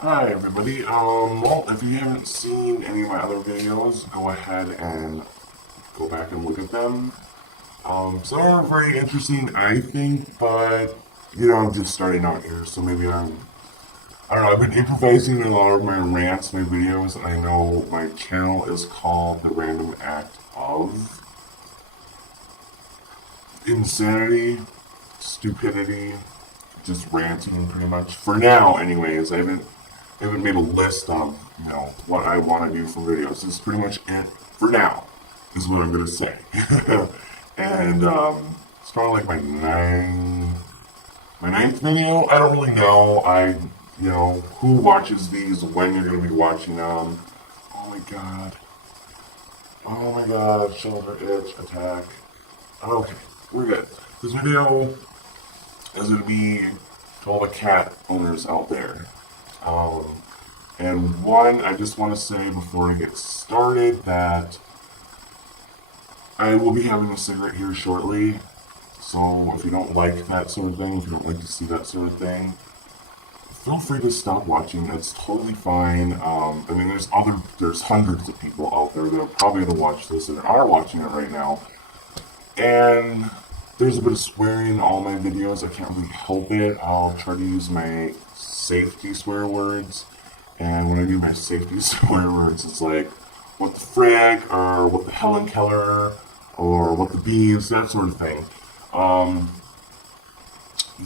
Hi everybody. Well, if you haven't seen any of my other videos, go ahead and go back and look at them. Some are very interesting, I think, but I'm just starting out here, so maybe I don't know. I've been improvising in a lot of my rants, my videos, and I know my channel is called The Random Act of Insanity, Stupidity, just ranting pretty much. For now, anyways, I haven't made a list of, what I want to do for videos. This is pretty much it for now, is what I'm going to say. And, it's probably like my ninth video. I don't really know. Who watches these, when you're going to be watching them. Oh my god. Oh my god, shoulder itch attack. Okay, we're good. This video is going to be to all the cat owners out there. Um, and one, I just want to say before I get started that I will be having a cigarette here shortly. So if you don't like that sort of thing, if you don't like to see that sort of thing, feel free to stop watching. It's totally fine. I mean, there's hundreds of people out there that are probably going to watch this and are watching it right now. And there's a bit of swearing in all my videos. I can't really help it. I'll try to use my safety swear words. And when I do my safety swear words, it's like, what the frick, or what the Helen Keller, or what the beans, that sort of thing.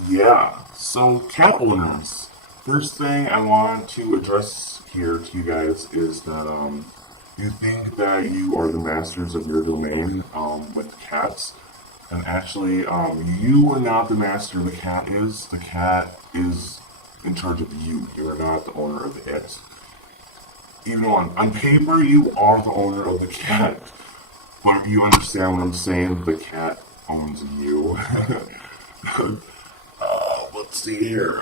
Yeah, so cat owners. First thing I want to address here to you guys is that, you think that you are the masters of your domain, with cats. And actually, you are not the master, the cat is. The cat is in charge of you. You are not the owner of it. Even though on paper you are the owner of the cat, but you understand what I'm saying. The cat owns you. Let's see here.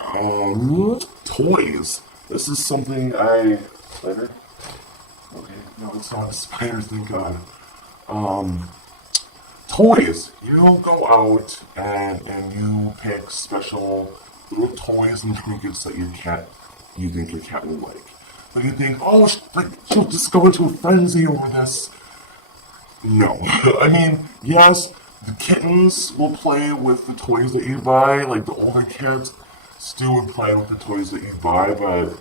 Toys. This is something spider. Okay, no, it's not a spider. Thank God. Toys. You go out and you pick special little toys and trinkets that you think your cat will like. But you think, oh, she'll just go into a frenzy over this. No. I mean, yes, the kittens will play with the toys that you buy, like the older cats still would play with the toys that you buy, but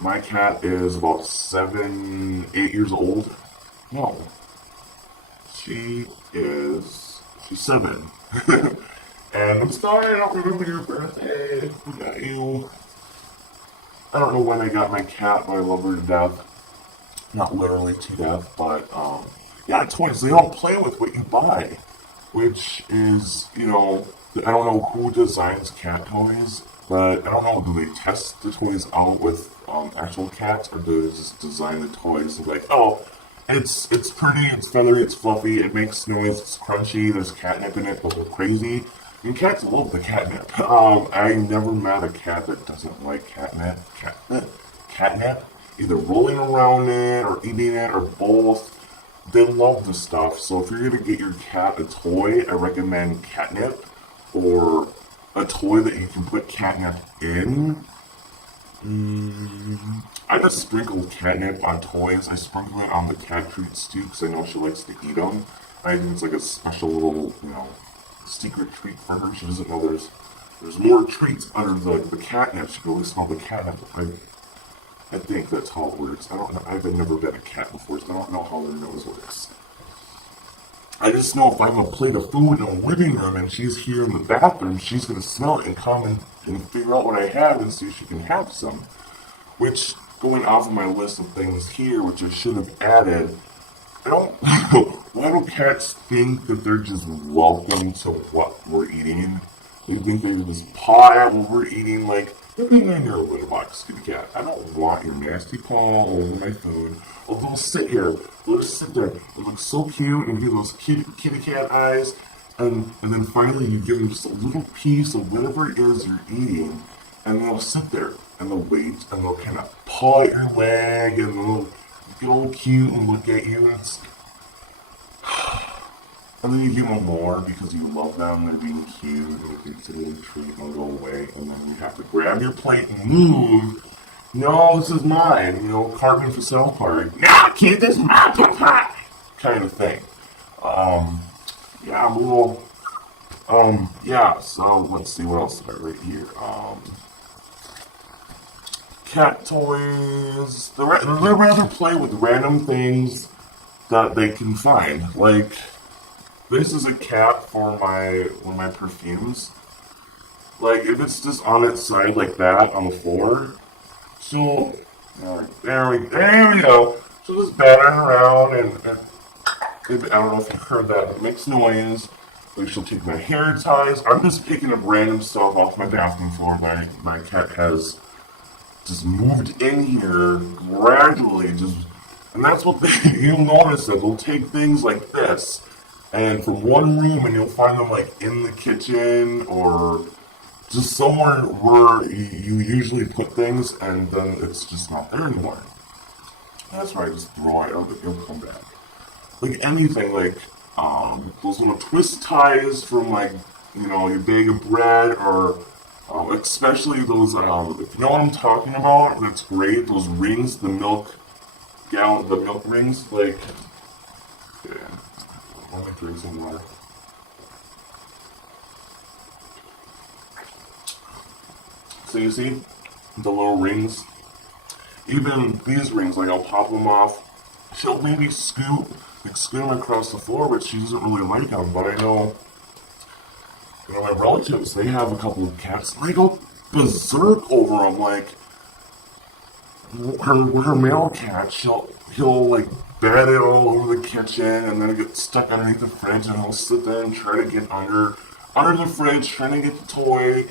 my cat is about 7, 8 years old. No. She's 7. And I'm sorry, I don't remember your birthday. I got you. I don't know when I got my cat, but I love her to death. Not literally to death, but, yeah, toys, they don't play with what you buy. Which is, I don't know who designs cat toys, but I don't know, do they test the toys out with, actual cats, or do they just design the toys and be like, oh, it's pretty, it's feathery, it's fluffy, it makes noise, it's crunchy, there's catnip in it, but we're crazy. I mean, cats love the catnip. I never met a cat that doesn't like catnip. Catnip? Either rolling around it, or eating it, or both. They love the stuff, so if you're gonna get your cat a toy, I recommend catnip, or a toy that you can put catnip in. I just sprinkle catnip on toys. I sprinkle it on the cat treats too, because I know she likes to eat them. I think it's like a special little, secret treat for her. She doesn't know there's more treats under the catnip. She can only smell the catnip. I think that's how it works. I don't know. I've never been a cat before, so I don't know how their nose works. I just know if I have a plate of food in a living room and she's here in the bathroom, she's going to smell it and come and figure out what I have and see if she can have some. Which, going off of my list of things here, which I should have added, I don't. Why do cats think that they're just welcome to what we're eating? They think they can just paw at what we're eating, like, everything in your litter box, kitty cat. I don't want your nasty paw over my food. Oh, they'll sit here. They'll just sit there and look so cute and give those kitty cat eyes. And then finally you give them just a little piece of whatever it is you're eating. And they'll sit there and they'll wait and they'll kind of paw at your leg and they'll get all cute and look at you. And then you give them more because you love them, they're being cute, and you think it's a little treat and they'll go away. And then you have to grab your plate and move no, this is mine, carbon for South Park. No, kid, this is my pie! Kind of thing. Um, yeah, I'm a little, yeah, so let's see what else I got right here. Cat toys. They rather play with random things that they can find. Like, this is a cap for one of my perfumes. Like, if it's just on its side like that on the floor, she'll, there we go. She'll just batter around and I don't know if you heard that, but it makes noise. Like, she'll take my hair ties. I'm just picking up random stuff off my bathroom floor. My cat has just moved in here gradually, and that's what you'll notice that they'll take things like this, and from one room, and you'll find them like in the kitchen or just somewhere where you usually put things, and then it's just not there anymore. That's right, just throw it out, it'll come back. Like anything, like those little twist ties from like your bag of bread, or especially those if you know what I'm talking about, that's great. Those rings, the milk rings, like yeah. Let me drink some water. So you see the little rings, even these rings, like I'll pop them off. She'll maybe scoot them across the floor, but she doesn't really like them. But I know, my relatives, they have a couple of cats. They go berserk over them. Like her male cat, he'll like bat it all over the kitchen, and then it gets stuck underneath the fridge, and he'll sit there and try to get under the fridge, trying to get the toy.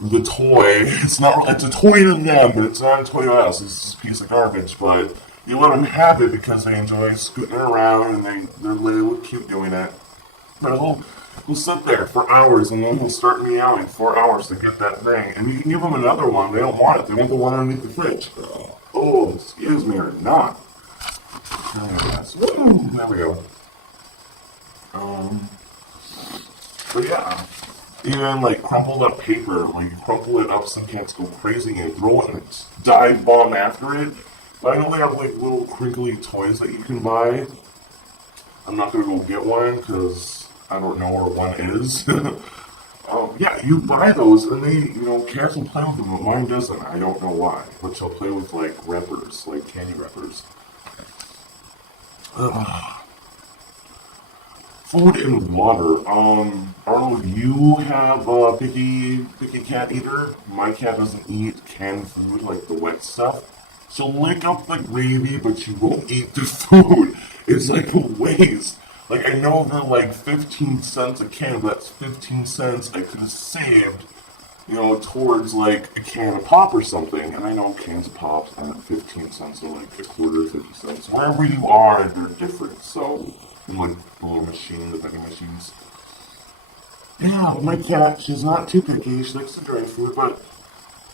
It's a toy to them, but it's not a toy to us. It's just a piece of garbage. But you let them have it because they enjoy scooting around, and they're little cute doing it. But he'll sit there for hours, and then he'll start meowing 4 hours to get that thing. And you can give them another one. They don't want it. They want the one underneath the fridge. Oh, excuse me, or not. Yes. Woo! There we go. But yeah. Even like crumpled up paper, like you crumple it up, some cats go crazy and throw it and dive bomb after it. But I know they have like little crinkly toys that you can buy. I'm not gonna go get one because I don't know where one is. Yeah, you buy those and they, cats will play with them, but mine doesn't. I don't know why. But she'll play with like wrappers, like candy wrappers. Food and water. I don't know if you have a picky cat eater. My cat doesn't eat canned food, like the wet stuff. She'll lick up the gravy, but she won't eat the food. It's like a waste. Like, I know they're like 15 cents a can, but that's 15 cents I could have saved, towards like a can of pop or something. And I know cans of pops aren't 15 cents, they're like a quarter of 50 cents. Wherever you are, they're different, so. Like the little machine, the vending machines. Yeah, my cat, she's not too picky. She likes to dry food, but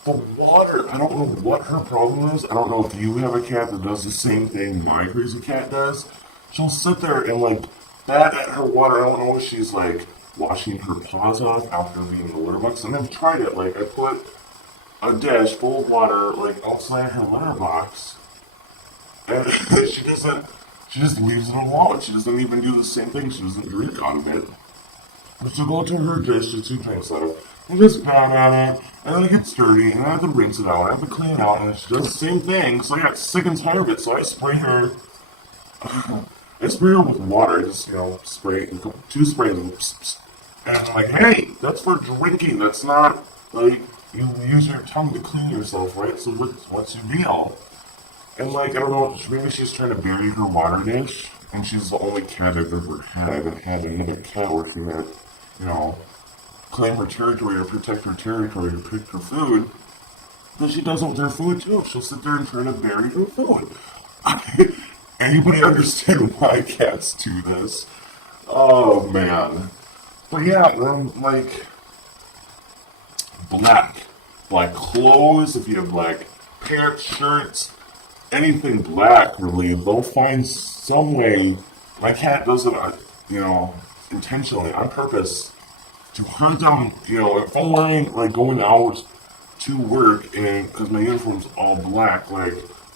the water, I don't know what her problem is. I don't know if you have a cat that does the same thing my crazy cat does. She'll sit there and like bat at her water. I don't know if she's like washing her paws off after being in the litter box. And I've tried it. Like I put a dish full of water like outside her litter box, and she just leaves it alone. She doesn't even do the same thing. She doesn't drink out of it. But she'll go to her dish that she drinks out of and just pat at it, and then it gets dirty, and I have to rinse it out, I have to clean it out, and she does the same thing. So I got sick and tired of it, so I spray her. I spray her with water. I just, spray, 2 sprays, and I'm like, hey, that's for drinking. That's not, like, you use your tongue to clean yourself, right? So what's your deal? And like, I don't know, maybe she's trying to bury her water dish, and she's the only cat I've ever had. I haven't had another cat where she had, claim her territory or protect her territory to pick her food. But she does it with her food too. She'll sit there and try to bury her food. Anybody understand why cats do this? Oh man. But yeah, like black clothes, if you have black pants, shirts, anything black, really, they'll find some way. My cat does it, intentionally, on purpose, to hunt down, if I'm wearing, like, going out to work, and because my uniform's all black, like,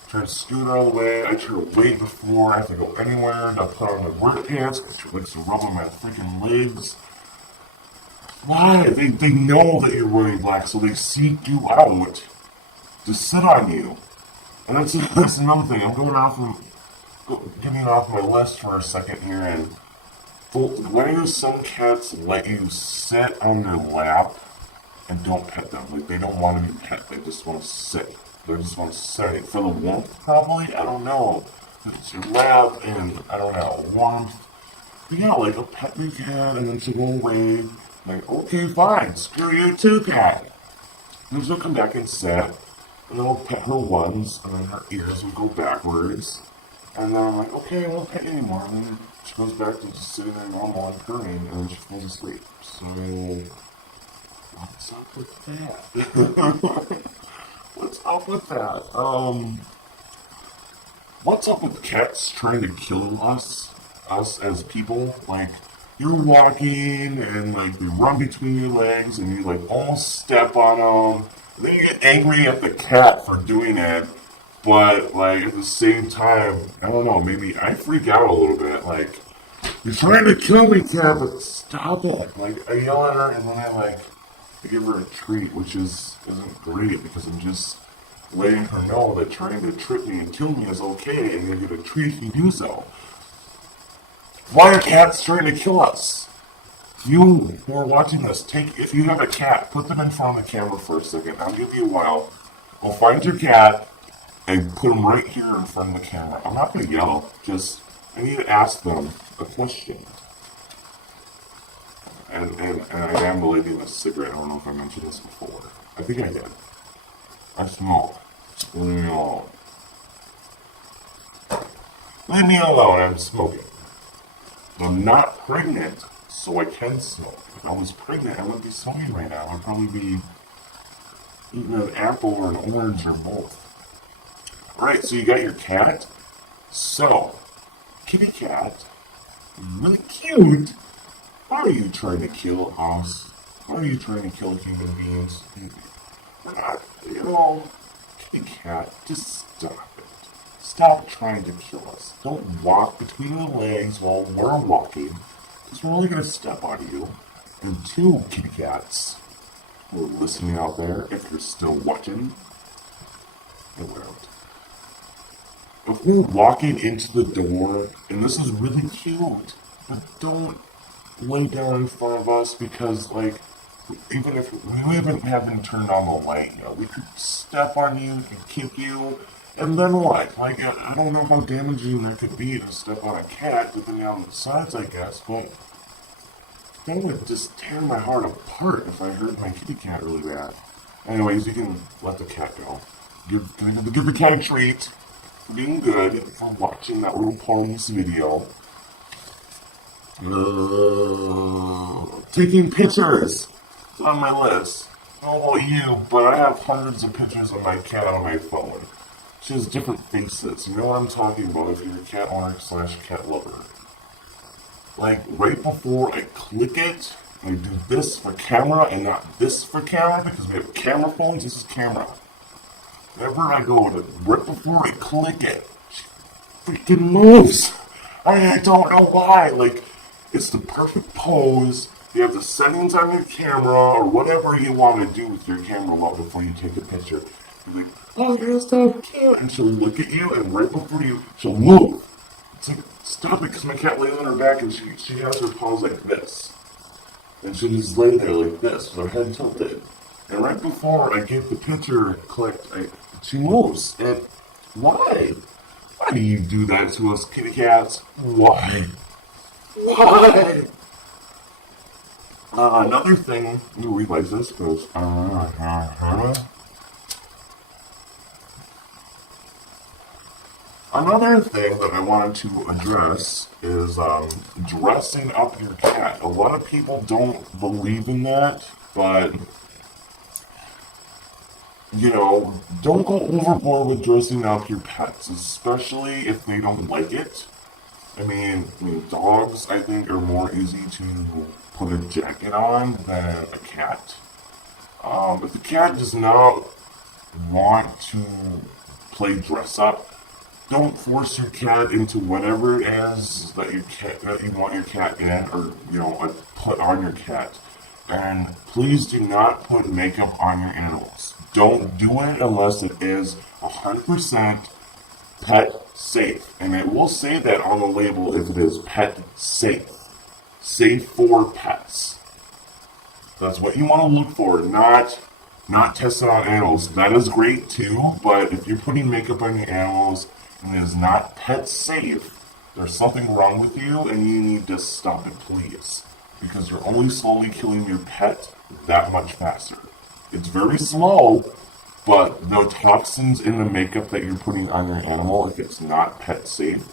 trying to scoot out of the way, I try to wait before I have to go anywhere, and I put on my work pants, because she likes to rub on my freaking legs. Why? They know that you're wearing black, so they seek you out to sit on you. And that's another thing. I'm getting off my list for a second here, and why do some cats let you sit on their lap and don't pet them? Like, they don't want to be pet, they just want to sit. They just want to sit. For the warmth, probably? I don't know. It's your lap, and I don't know, warmth. But yeah, like, I'll pet your cat, and then she'll go away. Like, okay, fine, screw you too, cat. And she'll come back and sit. And then I'll pet her once, and then her ears will go backwards. And then I'm like, okay, I won't pet you anymore. And then she goes back to just sitting there normal and purring, and then she falls asleep. So, what's up with that? What's up with that? What's up with cats trying to kill us as people? Like, you're walking, and like, they run between your legs, and you like almost step on them. Then you get angry at the cat for doing it, but like at the same time, I don't know, maybe I freak out a little bit. Like, you're trying to kill me, cat, but stop it. Like, I yell at her, and then I give her a treat, which isn't great because I'm just letting her know that trying to trick me and kill me is okay, and you get a treat if you do so. Why are cats trying to kill us? You who are watching this, if you have a cat, put them in front of the camera for a second. I'll give you a while. Go find your cat and put them right here in front of the camera. I'm not going to yell. Just, I need to ask them a question. And I am lighting a cigarette. I don't know if I mentioned this before. I think I did. I smoke. Leave me alone. Leave me alone. I'm smoking. I'm not pregnant, so I can smoke. If I was pregnant, I wouldn't be smoking right now. I'd probably be eating an apple or an orange or both. Alright, so you got your cat. So, kitty cat, really cute. Why are you trying to kill us? Why are you trying to kill human beings? We're not, kitty cat, just stop it. Stop trying to kill us. Don't walk between our legs while we're walking, because we're only going to step on you. And two, kitty cats who are listening out there, if you're still watching, look out. If we're walking into the door, and this is really cute, but don't lay down in front of us because, like, even if we haven't turned on the light yet, we could step on you and kick you. And then what? Like, I don't know how damaging that could be to step on a cat, depending on the size, I guess, but that would just tear my heart apart if I hurt my kitty cat really bad. Anyways, you can let the cat go. Give the cat a treat for being good, for watching that little part in this video. Taking pictures. It's on my list. I don't know about you, but I have hundreds of pictures of my cat on my phone. She has different faces. You know what I'm talking about if you're a cat owner / cat lover. Like, right before I click it, I do this for camera and not this for camera because we have camera phones. This is camera. Whenever I go to, right before I click it, she freaking moves. I don't know why. Like, it's the perfect pose. You have the settings on your camera or whatever you want to do with your camera before you take a picture. You're like, oh, you're so cute. And she'll look at you, and right before she'll move. It's like, stop it, because my cat lays on her back, and she has her paws like this. And she'll just lay there like this, with her head tilted. And right before I get the picture clicked, she moves. And why? Why do you do that to us kitty cats? Why? Why? Another thing, you realize this goes, Another thing that I wanted to address is dressing up your cat. A lot of people don't believe in that, but, don't go overboard with dressing up your pets, especially if they don't like it. I mean, dogs, I think, are more easy to put a jacket on than a cat. If the cat does not want to play dress up, don't force your cat into whatever it is that you want your cat in, or put on your cat. And please do not put makeup on your animals. Don't do it unless it is 100% pet safe. And it will say that on the label if it is pet safe. Safe for pets. That's what you want to look for, not test it on animals. That is great too, but if you're putting makeup on your animals and it is not pet safe, there's something wrong with you and you need to stop it, please. Because you're only slowly killing your pet that much faster. It's very slow, but the toxins in the makeup that you're putting on your animal, if it's not pet safe,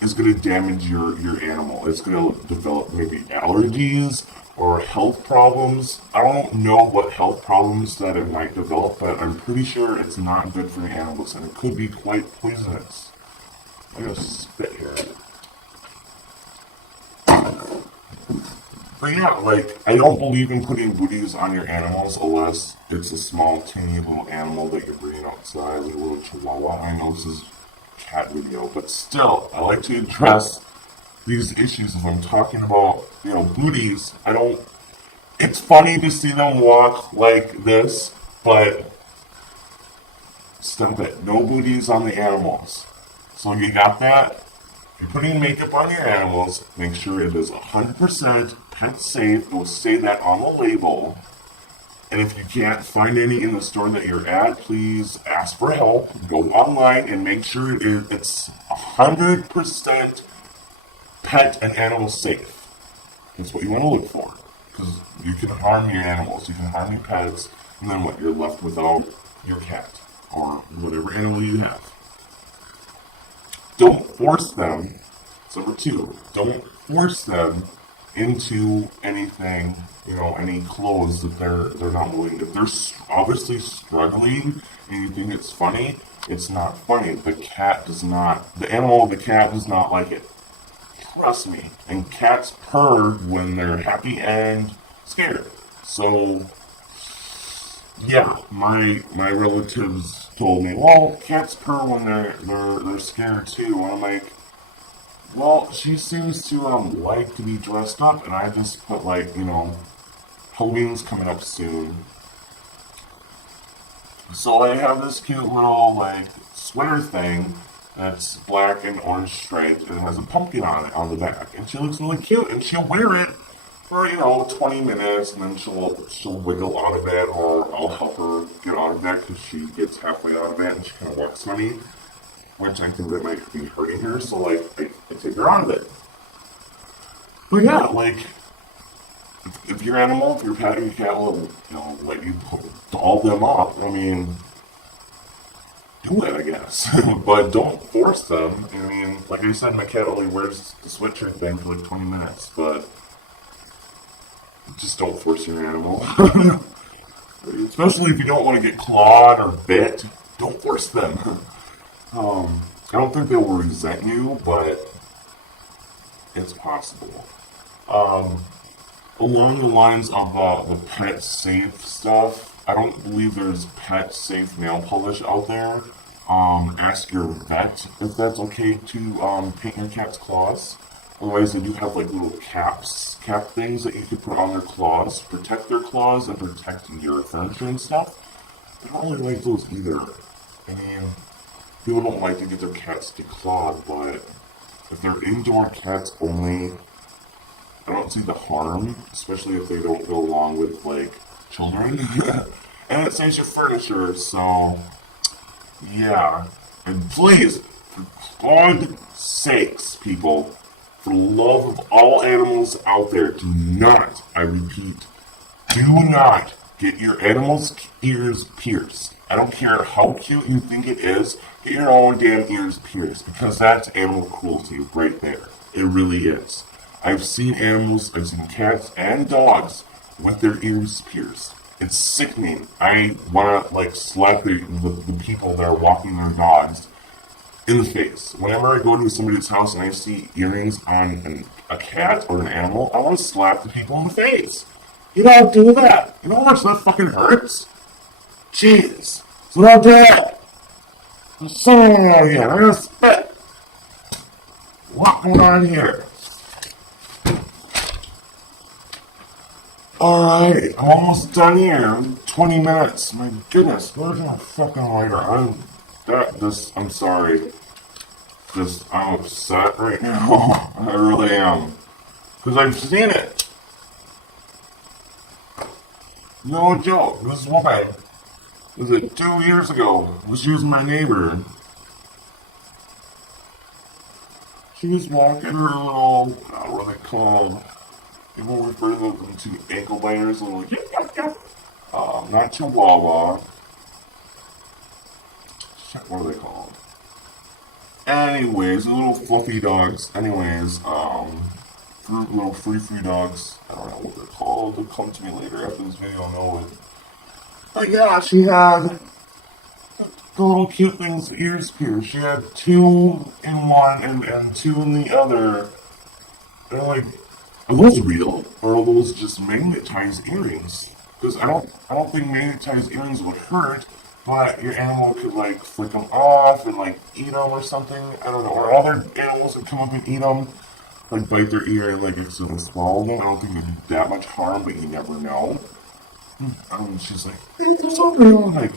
is going to damage your animal. It's going to develop maybe allergies or health problems. I don't know what health problems that it might develop, but I'm pretty sure it's not good for the animals, and it could be quite poisonous. I'm going to spit here. But yeah, like, I don't believe in putting booties on your animals unless it's a small, teeny little animal that you're bringing outside, like a little chihuahua. I know this is a cat video, but still, I like to address these issues. If I'm talking about, booties, it's funny to see them walk like this, but stop it. No booties on the animals. So you got that? If you're putting makeup on your animals, make sure it is 100% pet safe. It will say that on the label. And if you can't find any in the store that you're at, please ask for help. Go online and make sure it's 100% pet and animal safe. That's what you want to look for. Because you can harm your animals, you can harm your pets, and then what? You're left without your cat or whatever animal you have. Don't force them. That's number 2. Don't force them into anything, any clothes that they're not willing. If they're obviously struggling and you think it's funny, it's not funny. The animal of the cat does not like it. Trust me. And cats purr when they're happy and scared. So yeah, my relatives told me, well, cats purr when they're scared too. And I'm like, well, she seems to like to be dressed up, and I just put Halloween's coming up soon. So I have this cute little sweater thing that's black and orange striped, and it has a pumpkin on it on the back, and she looks really cute, and she'll wear it for 20 minutes, and then she'll wiggle out of it, or I'll help her get out of it because she gets halfway out of it and she kind of walks funny, which I think that might be hurting her. So I take her out of it. But yeah, if your animal, if your pet or your cat will let you doll them up, I mean, do it, I guess. But don't force them. I mean, like I said, my cat only wears the sweatshirt thing for 20 minutes, but just don't force your animal. Especially if you don't want to get clawed or bit, don't force them. I don't think they will resent you, but it's possible. Along the lines of the pet safe stuff, I don't believe there's pet safe nail polish out there. Ask your vet if that's okay to paint your cat's claws. Otherwise, they do have little cap things that you could put on their claws, protect their claws and protect your furniture and stuff. I don't really like those either. I mean, people don't like to get their cats declawed, but if they're indoor cats only, I don't see the harm, especially if they don't go along with children. And it saves your furniture, so yeah. And please, for God's sakes, people, for the love of all animals out there, do not, I repeat, do not get your animal's ears pierced. I don't care how cute you think it is, get your own damn ears pierced, because that's animal cruelty right there. It really is. I've seen cats and dogs with their ears pierced. It's sickening. I want to slap the people that are walking their dogs in the face. Whenever I go to somebody's house and I see earrings on a cat or an animal, I want to slap the people in the face. You don't do that. You know how much that fucking hurts? Jeez. So don't do it. I'm sorry again. I'm gonna spit. What's going on here? Alright, I'm almost done here. 20 minutes. My goodness, where's my fucking lighter? I'm sorry. I'm upset right now. I really am. Because I've seen it. No joke. This woman, was it 2 years ago? She was my neighbor. She was walking her little, what are they called? People refer to them to ankle biters, little not Chihuahua. Shit, what are they called? Anyways, the little fluffy dogs. Anyways, little free dogs. I don't know what they're called. They'll come to me later after this video. I'll know it. But yeah, she had the little cute thing's ears pierced. She had two in one and two in the other. And I'm like, are those real or are those just magnetized earrings? Because I don't think magnetized earrings would hurt, but your animal could like flick them off and like eat them or something. I don't know. Or other animals would come up and eat them, like bite their ear and like accidentally swallow them. I don't think they do that much harm, but you never know. She's like, hey, they're so real. I'm like,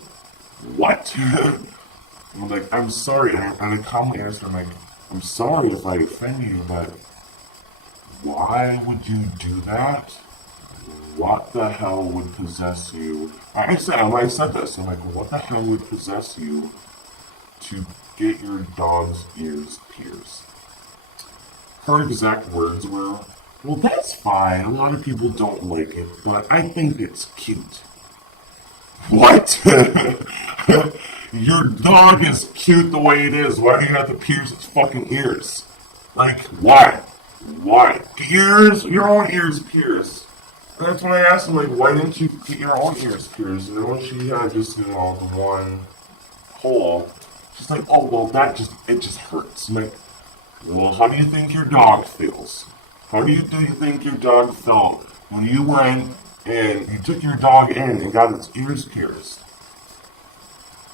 what? I'm like, I'm sorry. And I calmly answered, I'm like, I'm sorry if I offend you, but why would you do that? What the hell would possess you? I said this. I'm like, what the hell would possess you to get your dog's ears pierced? Her exact words were, well, that's fine. A lot of people don't like it, but I think it's cute. What? Your dog is cute the way it is. Why do you have to pierce its fucking ears? Like, why? Why? Your own ears pierced. And that's when I asked him, like, why didn't you get your own ears pierced? And when she had just, the one hole, she's like, oh, well, it just hurts. I'm like, well, how do you think your dog feels? How do you think your dog felt when you went and you took your dog in and got its ears pierced?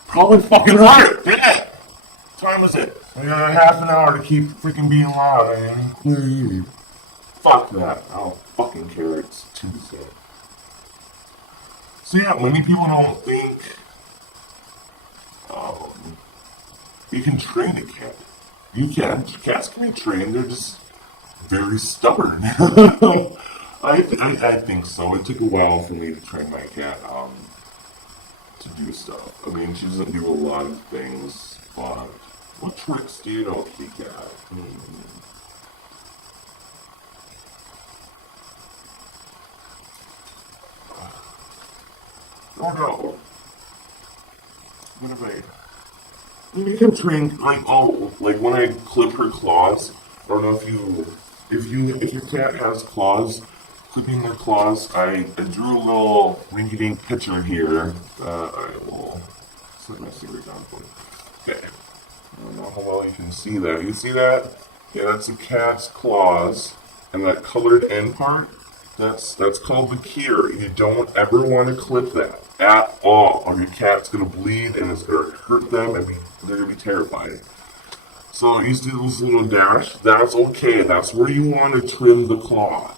Probably fucking hurt, didn't it? What time is it? We got half an hour to keep freaking being loud, man. Fuck that. I don't fucking care. It's Tuesday. So yeah, many people don't think you can train a cat. You can. Cats can be trained. They're just very stubborn. I think so. It took a while for me to train my cat to do stuff. I mean, she doesn't do a lot of things, but what tricks do you know she got? Oh no. What have I? You can train like when I clip her claws. I don't know if your cat has claws, clipping their claws. I drew a little rinky-dink picture here. I will set my secret down for you. Okay. I don't know how well you can see that. You see that? Yeah, that's a cat's claws, and that colored end part. That's called the cure. You don't ever want to clip that at all, or your cat's gonna bleed and it's gonna hurt them, and they're gonna be terrified. So you see this little dash? That's okay. That's where you want to trim the claw.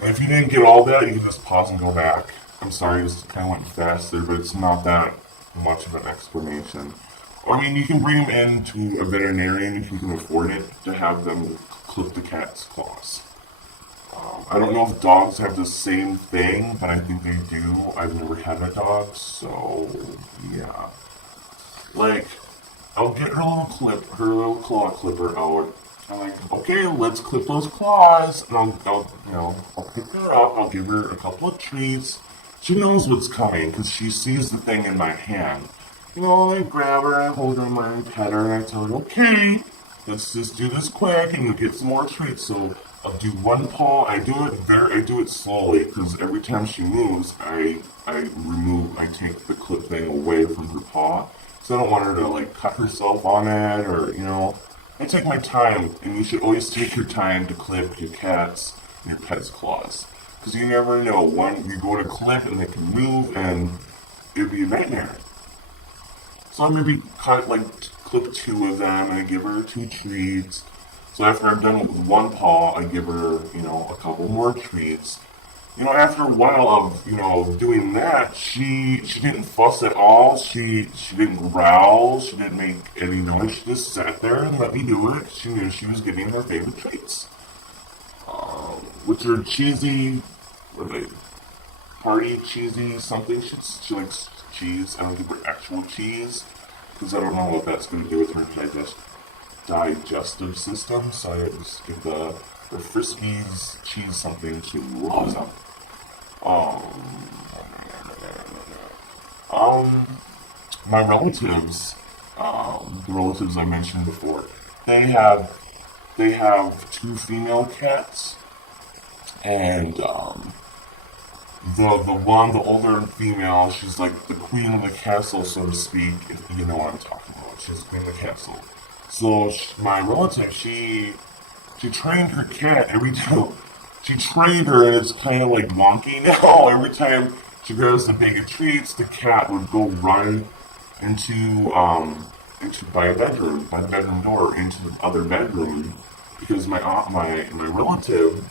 And if you didn't get all that, you can just pause and go back. I'm sorry, this kind of went faster, but it's not that much of an explanation. I mean, you can bring them in to a veterinarian if you can afford it to have them clip the cat's claws. I don't know if dogs have the same thing, but I think they do. I've never had a dog, so yeah. Like, I'll get her little claw clipper out. I'm like, okay, let's clip those claws. And I'll pick her up. I'll give her a couple of treats. She knows what's coming because she sees the thing in my hand. I grab her, I hold her in my pet her, and I tell her, okay, let's just do this quick, and you get some more treats. So I'll do one paw. I do it slowly because every time she moves, I take the clip thing away from her paw. So I don't want her to like cut herself on it, or I take my time, and you should always take your time to clip your cats. your pet's claws. Because you never know when you go to clip and they can move and it'd be a nightmare. So I maybe clip two of them and I give her two treats. So after I'm done with one paw, I give her, a couple more treats. After a while of, doing that, she didn't fuss at all. She didn't growl. She didn't make any noise. She just sat there and let me do it. She knew she was getting her favorite treats, which are cheesy, what are they? Party cheesy something. She likes cheese. I don't give her actual cheese because I don't know what that's going to do with her digestive system. So I just give the Friskies cheese something. She loves them. My relatives, the relatives I mentioned before, they have two female cats, and the older female, she's like the queen of the castle, so to speak, if you know what I'm talking about. She's the queen of the castle. So my relative, she trained her cat every time. She trained her, and it's kind of like wonky now. Every time she goes to bag of treats, the cat would go run into by the bedroom door, into the other bedroom, because my relative,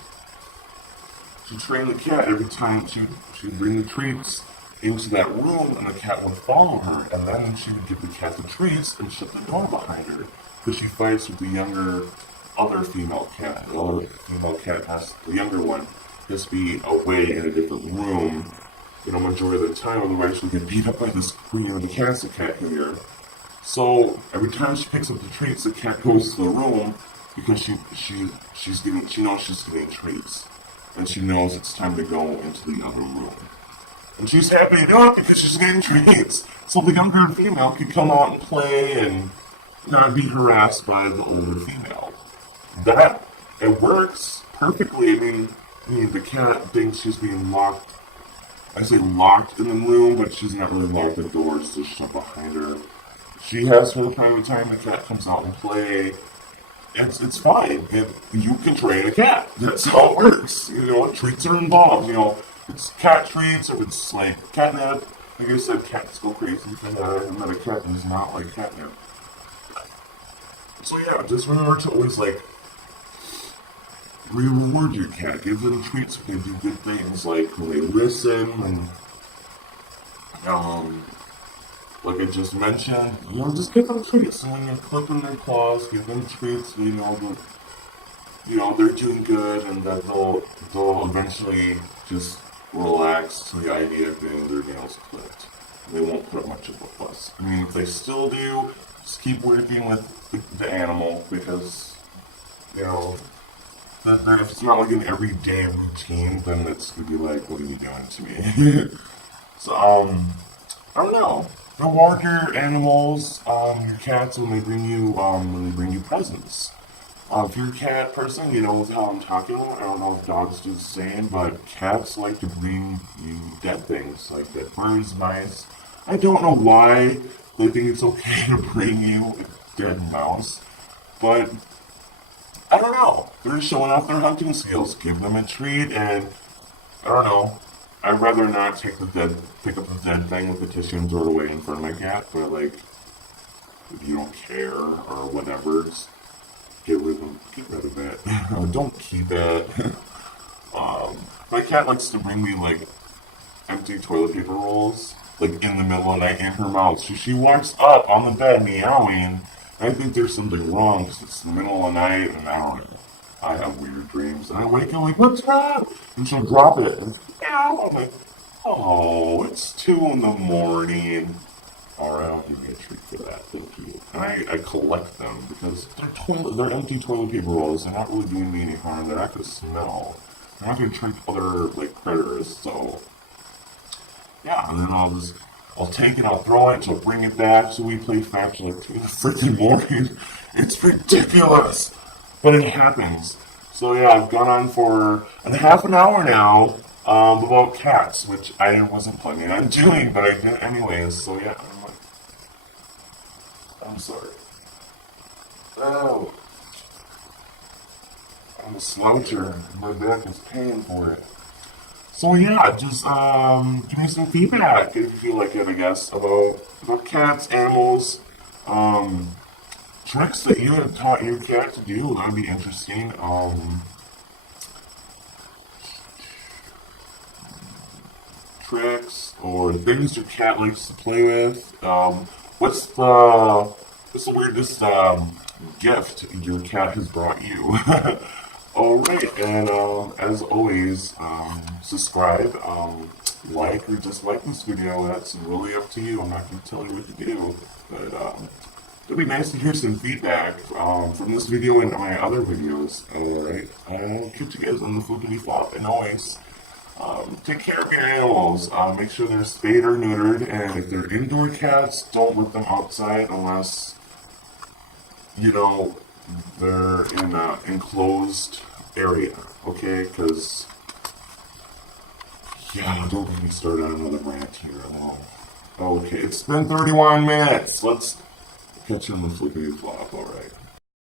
she trained the cat every time she'd bring the treats into that room, and the cat would follow her, and then she would give the cat the treats and shut the door behind her, because she fights with the other female cat. The other female cat the younger one, has to be away in a different room, majority of the time, otherwise she'll get beat up by this queen of the castle cat here. So every time she picks up the treats, the cat goes to the room because she knows she's getting treats, and she knows it's time to go into the other room. And she's happy to do it because she's getting treats. So the younger female can come out and play and not be harassed by the older female. It works perfectly. I mean, the cat thinks she's being locked. I say locked in the room, but she's not really locked. The doors just shut behind her. She has her private time. The cat comes out and play. It's fine. You can train a cat. That's how it works. Treats are involved. It's cat treats, or it's like catnip. Like I said, cats go crazy for that. And then a cat does not like catnip. So yeah, just remember to always reward your cat. Give them treats when they do good things, like when they listen, and like I just mentioned, just give them treats. And when you're clipping their claws, give them treats. They're doing good, and that they'll eventually just relax to the idea of getting their nails clipped. They won't put up much of a fuss. I mean, if they still do, just keep working with the animal, because if it's not like an everyday routine, then it's gonna be like, what are you doing to me? So, I don't know. Reward your animals, your cats, when they bring you presents. If you're a cat person, you know how I'm talking about. I don't know if dogs do the same, but cats like to bring you dead things, like dead birds, mice. I don't know why they think it's okay to bring you a dead mouse, but I don't know. They're showing off their hunting skills. Give them a treat, and I don't know. I'd rather not pick up the dead thing with the tissue and throw it away in front of my cat, but if you don't care or whatever, just get rid of it. Don't keep it. My cat likes to bring me empty toilet paper rolls, in the middle of the night in her mouth. She wakes up on the bed meowing. I think there's something wrong because it's the middle of the night, and I don't know. I have weird dreams, and I wake up what's wrong? And she'll drop it, and meow. I'm like, oh, it's 2 in the morning. Alright, I'll give you a treat for that. Thank you. And I collect them because they're empty toilet paper rolls. They're not really doing me any harm. They're not going to smell. They're not going to trick other predators. So yeah, and then I'll take it, I'll throw it, she'll bring it back, so we play fetch 2 in the freaking morning. It's ridiculous, but it happens. So yeah, I've gone on for half an hour now about cats, which I wasn't planning on doing, but I did anyways. So yeah, I'm sorry. Oh. I'm a sloucher. My back is paying for it. So yeah, just give me some feedback if you feel like it, I guess, about cats, animals, um, tricks that you have taught your cat to do. That'd be interesting. Tricks or things your cat likes to play with. What's the what's the weirdest gift your cat has brought you? All right, and as always, subscribe, like or dislike this video. That's really up to you. I'm not going to tell you what to do, but it'd be nice to hear some feedback from this video and my other videos. All right, I'll catch you guys on the flippity flop, and always. Take care of your animals. Make sure they're spayed or neutered, and if they're indoor cats, don't let them outside unless, you know, they're in an enclosed area, okay? Because, yeah, don't get me started on another rant here. Okay, it's been 31 minutes. Let's catch you on the flippity flop, alright.